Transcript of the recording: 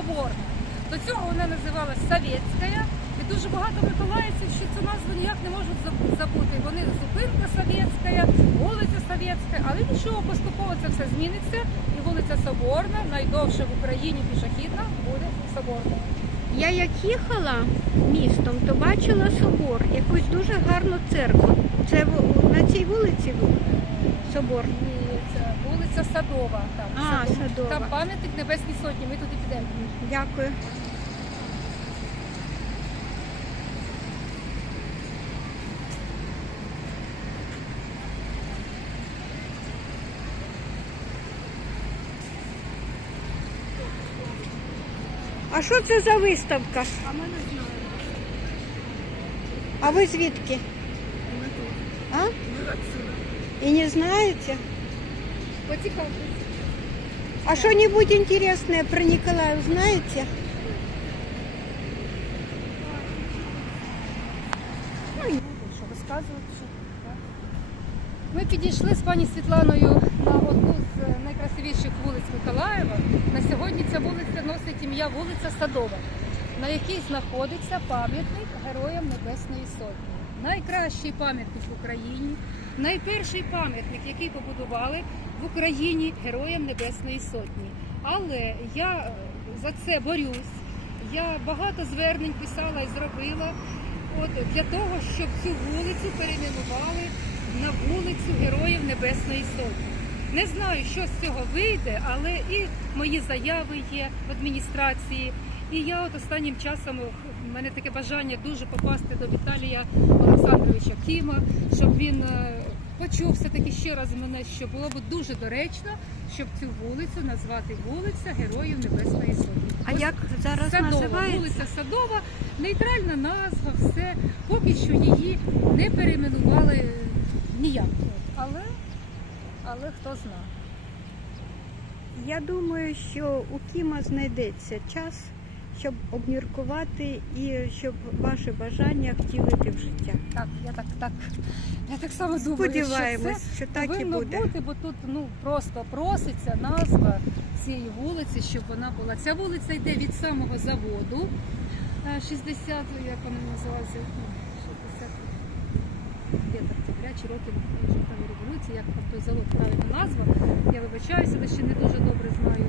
Соборна. До цього вона називалась Совєтська. І дуже багато миколаївців ще цю назву ніяк не можуть забути. Вони зупинка Совєтська, вулиця Совєтська, але нічого поступово це все зміниться. І вулиця Соборна, найдовша в Україні пішохідна, буде Соборна. Я як їхала містом, то бачила собор, якусь дуже гарну церкву. Це на цій вулиці був собор. І це вулиця Садова. Там, А, Садова. Там пам'ятник Небесній Сотні. Ми туди підемо. Дякую. А що це за виставка? А ми не знаємо. А ви звідки? А? І не знаєте? Поцікавтесь. А что-нибудь интересное про Николая знаете? Ну і що розказувати. Що. Ми підійшли з пані Світланою на одну з найкрасивіших вулиць Миколаєва. На сьогодні ця вулиця носить ім'я вулиця Садова, на якій знаходиться пам'ятник Героям Небесної Сотні. Найкращий пам'ятник в Україні, найперший пам'ятник, який побудували в Україні Героям Небесної Сотні. Але я е, за це борюсь. Я багато звернень писала і зробила от, для того, щоб цю вулицю перейменували на вулицю Героїв Небесної Сотні. Не знаю, що з цього вийде, але і мої заяви є в адміністрації. І я от останнім часом в мене таке бажання дуже попасти до Віталія Олександровича Кіма, щоб він е, почув все-таки ще раз мене, що було б дуже доречно, щоб цю вулицю назвати вулиця Героїв Небесної Сотні. А Ось як зараз Садова, називається? вулиця Садова, нейтральна назва, все. Поки що її не перейменували ніяк. Але, але хто знає. Я думаю, що у Кіма знайдеться час, щоб обміркувати і щоб ваше бажання втілити в життя. Так, я так, так, я так само думаю, Сподіваємось, що що це так і буде. бути, бо тут ну просто проситься назва цієї вулиці, щоб вона була. Ця вулиця йде від самого заводу. е, 60, як вона називається? 60 де так теплячі роки жовтої революції, як той завод правильна назва. Я вибачаюся, але ще не дуже добре знаю.